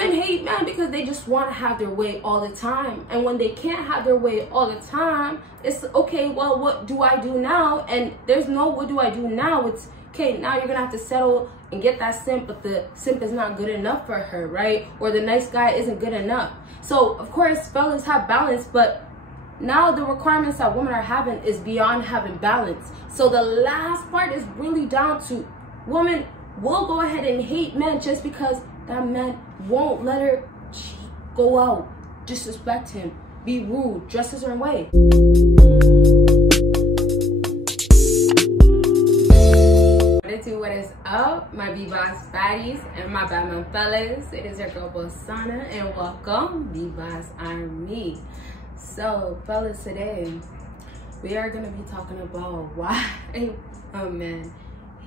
women hate men because they just want to have their way all the time. And when they can't have their way all the time, it's okay, well, what do I do now? And there's no what do I do now. It's okay, now you're gonna have to settle and get that simp, but the simp is not good enough for her, right? Or the nice guy isn't good enough. So of course fellas have balance, but now the requirements that women are having is beyond having balance. So the last part is really down to women will go ahead and hate men just because that man won't let her go out, disrespect him, be rude, dress a certain way. What is up, my BBossBaddies and my Batman fellas? It is your girl Bosana, and welcome BBossArmy. So fellas, today we are going to be talking about why men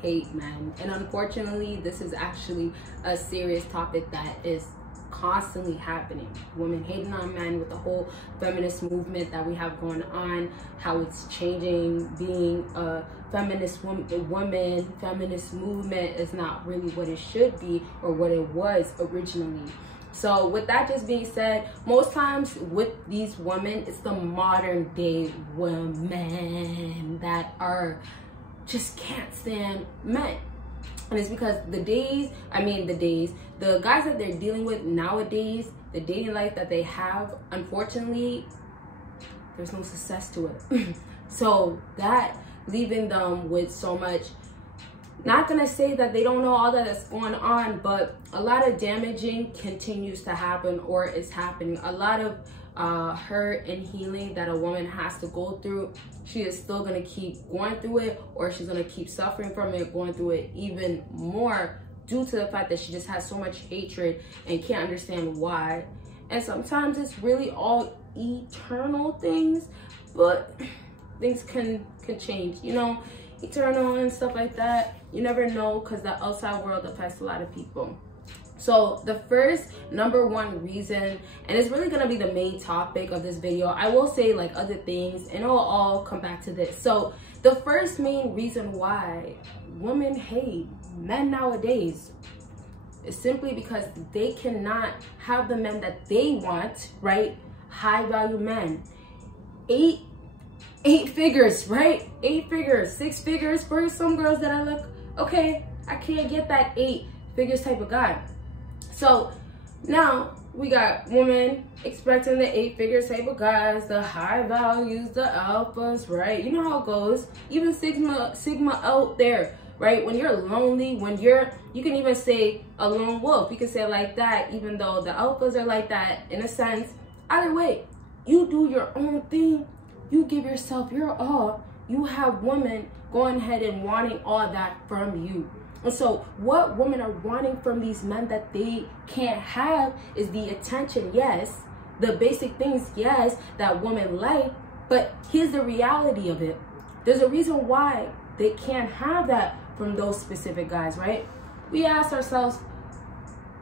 hate men. And unfortunately, this is actually a serious topic that is constantly happening. Women hating on men with the whole feminist movement that we have going on, how it's changing. Being a feminist woman, feminist movement is not really what it should be or what it was originally. So with that just being said, most times with these women, it's the modern day women that are just can't stand men. And it's because the guys that they're dealing with nowadays, the dating life that they have, unfortunately, there's no success to it. So that leaving them with so much, not gonna say that they don't know all that's going on, but a lot of damaging continues to happen or is happening. A lot of hurt and healing that a woman has to go through, she is still gonna keep going through it, or she's gonna keep suffering from it, going through it even more due to the fact that she just has so much hatred and can't understand why. And sometimes it's really all eternal things, but things can change, you know, eternal and stuff like that. You never know, because the outside world affects a lot of people. So the first number one reason, and it's really gonna be the main topic of this video, I will say like other things and it'll all come back to this. So the first main reason why women hate men nowadays is simply because they cannot have the men that they want, right? High value men. Eight figures, right? 8 figures, 6 figures for some girls that I look, okay, I can't get that 8 figures type of guy. So now we got women expecting the 8 figures type of guys, the high values, the alphas, right? You know how it goes. Even Sigma out there, right? When you're lonely, when you can even say a lone wolf. You can say it like that, even though the alphas are like that in a sense. Either way, you do your own thing. You give yourself your all. You have women going ahead and wanting all that from you. And so what women are wanting from these men that they can't have is the attention, yes, the basic things, yes, that women like, but here's the reality of it. There's a reason why they can't have that from those specific guys, right? We ask ourselves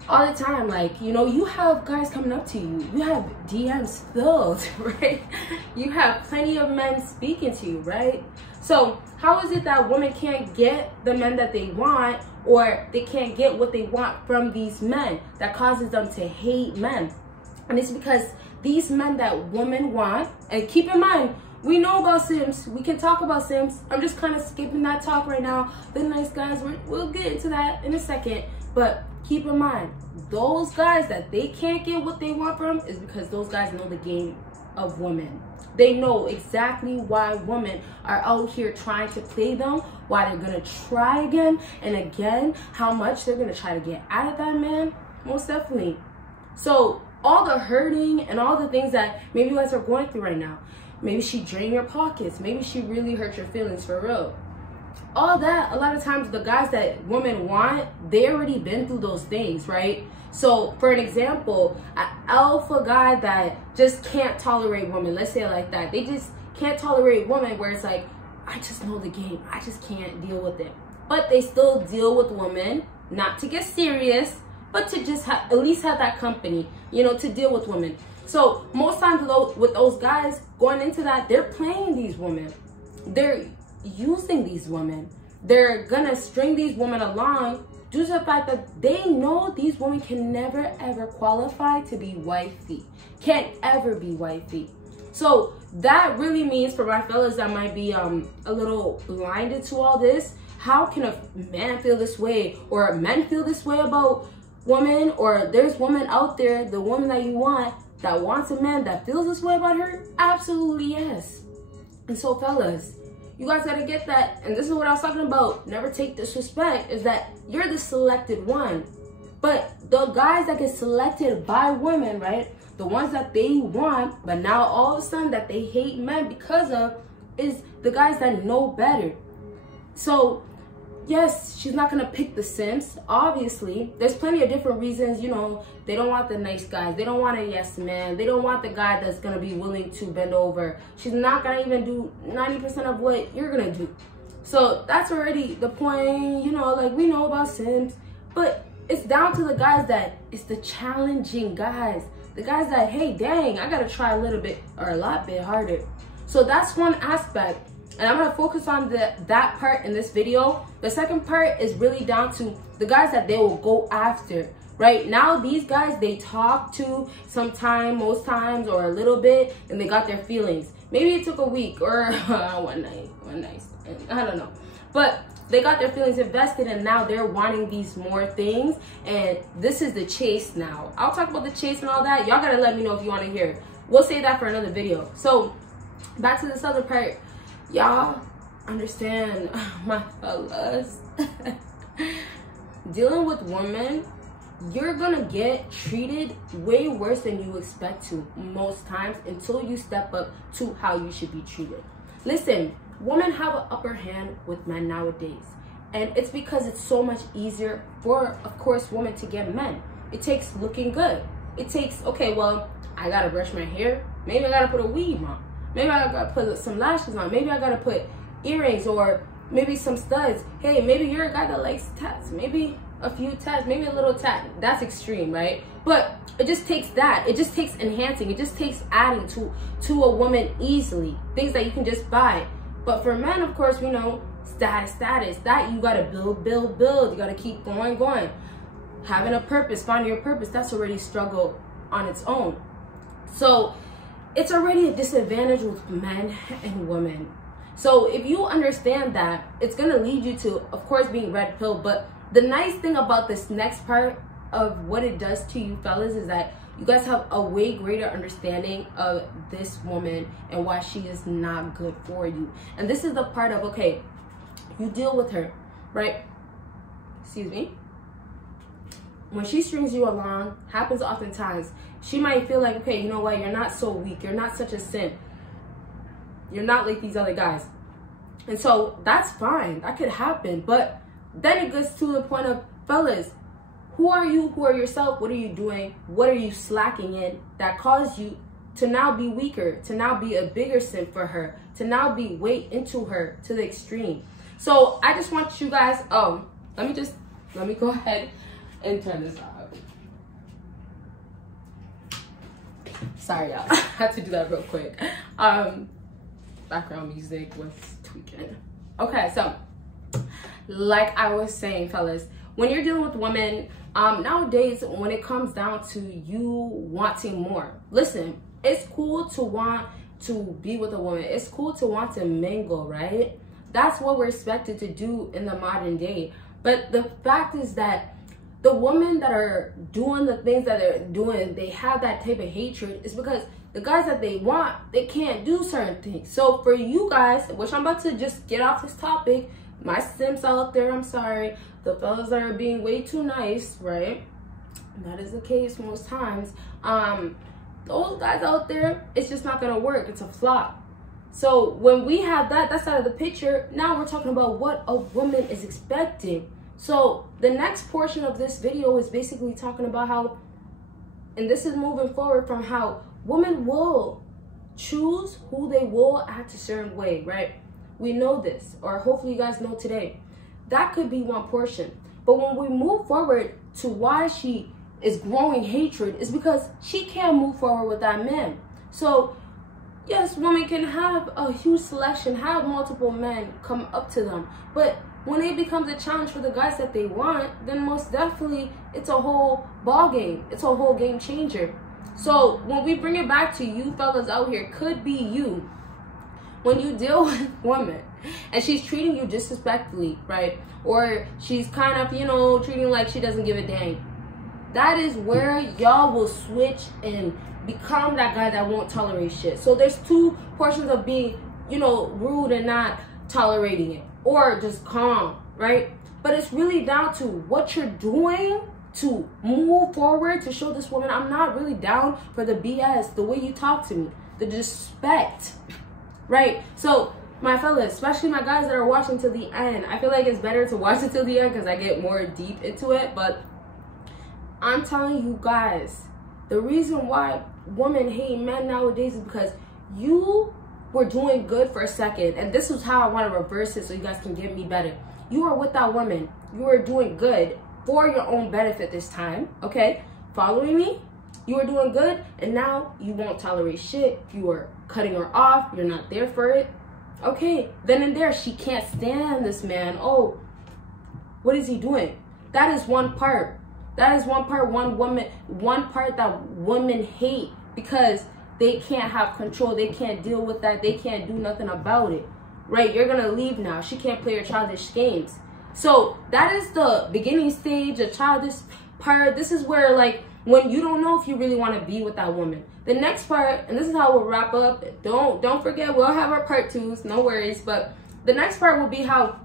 all the time, like, you know, you have guys coming up to you, you have DMs filled, right? You have plenty of men speaking to you, right? So how is it that women can't get the men that they want, or they can't get what they want from these men that causes them to hate men? And it's because these men that women want, and keep in mind, we know about simps, we can talk about simps. I'm just kind of skipping that talk right now. The nice guys, we'll get into that in a second. But keep in mind, those guys that they can't get what they want from is because those guys know the game of women. They know exactly why women are out here trying to play them, why they're gonna try again and again, how much they're gonna try to get out of that man, most definitely. So all the hurting and all the things that maybe you guys are going through right now, maybe she drained your pockets, maybe she really hurt your feelings for real. All that, a lot of times the guys that women want, they already been through those things, right? So for an example, an alpha guy that just can't tolerate women, let's say it like that. They just can't tolerate women where it's like, I just know the game, I just can't deal with it. But they still deal with women, not to get serious, but to just at least have that company, you know, to deal with women. So most times with those guys going into that, they're playing these women. They're using these women. They're gonna string these women along due to the fact that they know these women can never ever qualify to be wifey, can't ever be wifey. So that really means for my fellas that might be a little blinded to all this, how can a man feel this way, or men feel this way about women, or there's women out there, the woman that you want, that wants a man that feels this way about her? Absolutely yes. And so fellas, you guys gotta get that. And this is what I was talking about, never take disrespect, is that you're the selected one. But the guys that get selected by women, right, the ones that they want, but now all of a sudden that they hate men because of, is the guys that know better. So yes, she's not gonna pick the simps, obviously. There's plenty of different reasons, you know, they don't want the nice guys, they don't want a yes man, they don't want the guy that's gonna be willing to bend over. She's not gonna even do 90% of what you're gonna do. So that's already the point, you know, like we know about simps, but it's down to the guys that, it's the challenging guys. The guys that, hey, dang, I gotta try a little bit or a lot bit harder. So that's one aspect. And I'm gonna focus on that part in this video. The second part is really down to the guys that they will go after. Right now, these guys, they talk to sometime, most times, or a little bit, and they got their feelings. Maybe it took a week or one night, I don't know. But they got their feelings invested, and now they're wanting these more things. And this is the chase now. I'll talk about the chase and all that. Y'all gotta let me know if you wanna hear it. We'll save that for another video. So back to this other part. Y'all understand, my fellas, dealing with women, you're gonna get treated way worse than you expect to most times until you step up to how you should be treated. Listen, women have an upper hand with men nowadays, and it's because it's so much easier for, of course, women to get men. It takes looking good. It takes, okay, well, I gotta brush my hair, maybe I gotta put a weave on. Maybe I gotta put some lashes on. Maybe I gotta put earrings or maybe some studs. Hey, maybe you're a guy that likes tats. Maybe a few tats, maybe a little tat. That's extreme, right? But it just takes that. It just takes enhancing. It just takes adding to a woman easily. Things that you can just buy. But for men, of course, we know status. That you gotta build. You gotta keep going. Having a purpose, finding your purpose, that's already struggle on its own. So it's already a disadvantage with men and women. So if you understand that, it's gonna lead you to, of course, being red pill. But the nice thing about this next part of what it does to you fellas is that you guys have a way greater understanding of this woman and why she is not good for you. And this is the part of, okay, you deal with her, right? Excuse me. When she strings you along, happens oftentimes, she might feel like, okay, you know what, you're not so weak, you're not such a simp, you're not like these other guys. And so that's fine, that could happen. But then it gets to the point of, fellas, who are you, who are yourself, what are you doing, what are you slacking in that caused you to now be weaker, to now be a bigger simp for her, to now be way into her to the extreme. So I just want you guys, let me go ahead and turn this off. Sorry, y'all. I had to do that real quick. Background music was tweaking. Okay, so like I was saying, fellas, when you're dealing with women, nowadays, when it comes down to you wanting more, listen, it's cool to want to be with a woman. It's cool to want to mingle, right? That's what we're expected to do in the modern day. But the fact is that the women that are doing the things that they're doing, they have that type of hatred, is because the guys that they want, they can't do certain things. So for you guys, which I'm about to just get off this topic, my simps out there, I'm sorry, the fellas that are being way too nice, right? That is the case most times. Those guys out there, it's just not gonna work. It's a flop. So when we have that side of the picture, now we're talking about what a woman is expecting. So the next portion of this video is basically talking about how, and this is moving forward from how women will choose who they will act a certain way, right? We know this, or hopefully you guys know today. That could be one portion. But when we move forward to why she is growing hatred, is because she can't move forward with that man. So yes, women can have a huge selection, have multiple men come up to them, but when it becomes a challenge for the guys that they want, then most definitely it's a whole ball game. It's a whole game changer. So when we bring it back to you fellas out here, could be you. When you deal with a woman and she's treating you disrespectfully, right? Or she's kind of, you know, treating you like she doesn't give a dang. That is where y'all will switch and become that guy that won't tolerate shit. So there's two portions of being, you know, rude and not tolerating it, or just calm, right? But it's really down to what you're doing to move forward to show this woman I'm not really down for the BS, the way you talk to me, the disrespect, right? So my fellas, especially my guys that are watching till the end, I feel like it's better to watch it till the end because I get more deep into it. But I'm telling you guys, the reason why women hate men nowadays is because you were doing good for a second, and this is how I want to reverse it so you guys can get me better. You are with that woman, you are doing good for your own benefit this time, okay? Following me? You are doing good, and now you won't tolerate shit. You are cutting her off, you're not there for it. Okay, then and there, she can't stand this man. Oh, what is he doing? That is one part. That is one part, one part that women hate, because they can't have control. They can't deal with that. They can't do nothing about it, right? You're gonna leave now. She can't play her childish games. So that is the beginning stage, a childish part. This is where, like, when you don't know if you really want to be with that woman. The next part, and this is how we'll wrap up. Don't forget, we'll have our part 2s, no worries. But the next part will be how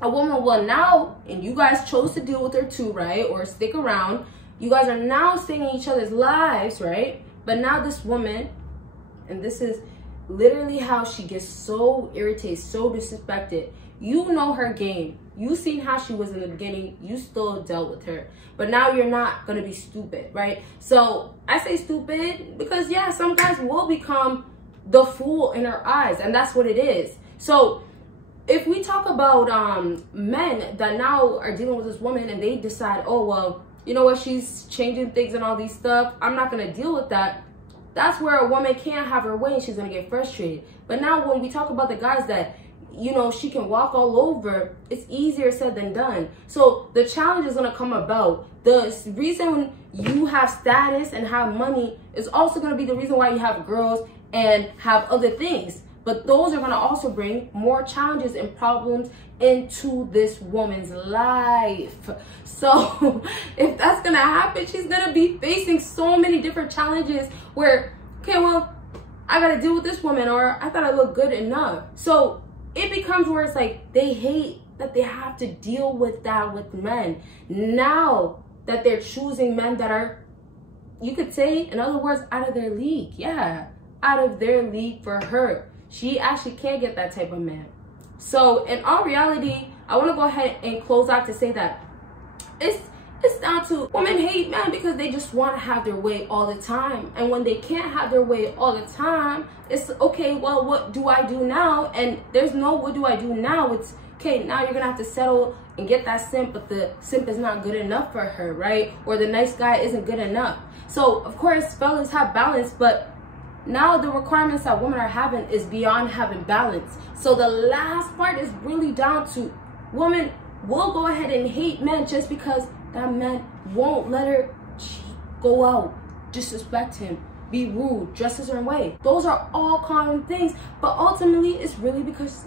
a woman will now, and you guys chose to deal with her too, right? Or stick around. You guys are now staying in each other's lives, right? But now this woman, and this is literally how she gets so irritated, so disrespected. You know her game. You seen how she was in the beginning. You still dealt with her. But now you're not going to be stupid, right? So I say stupid because, yeah, some guys will become the fool in her eyes. And that's what it is. So if we talk about men that now are dealing with this woman and they decide, oh, well, you know what, she's changing things and all these stuff, I'm not going to deal with that. That's where a woman can't have her way and she's going to get frustrated. But now when we talk about the guys that, you know, she can walk all over, it's easier said than done. So the challenge is going to come about. The reason you have status and have money is also going to be the reason why you have girls and have other things. But those are going to also bring more challenges and problems into this woman's life. So if that's going to happen, she's going to be facing so many different challenges where, okay, well, I got to deal with this woman, or I thought I looked good enough. So it becomes where it's like they hate that they have to deal with that with men. Now that they're choosing men that are, you could say, in other words, out of their league. Yeah, out of their league for her. She actually can't get that type of man. So in all reality, I want to go ahead and close out to say that it's down to women hate men because they just want to have their way all the time. And when they can't have their way all the time, it's okay, well, what do I do now? And there's no what do I do now. It's okay, now you're gonna have to settle and get that simp, but the simp is not good enough for her, right? Or the nice guy isn't good enough. So of course fellas have balance, but now the requirements that women are having is beyond having balance. So the last part is really down to women will go ahead and hate men just because that man won't let her go out, disrespect him, be rude, dress a certain way. Those are all common things, but ultimately it's really because,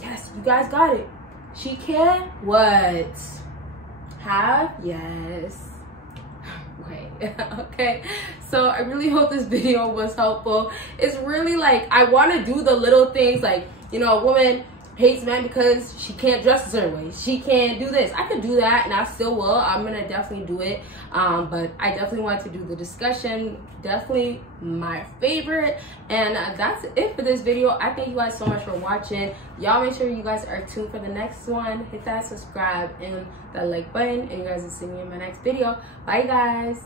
yes, you guys got it. She can what? Have? Yes. Wait, okay. So I really hope this video was helpful. It's really like, I want to do the little things like, you know, a woman hates men because she can't dress a certain way. She can't do this. I could do that, and I still will. I'm gonna definitely do it. But I definitely want to do the discussion. Definitely my favorite. And that's it for this video. I thank you guys so much for watching. Y'all make sure you guys are tuned for the next one. Hit that subscribe and that like button, and you guys will see me in my next video. Bye guys.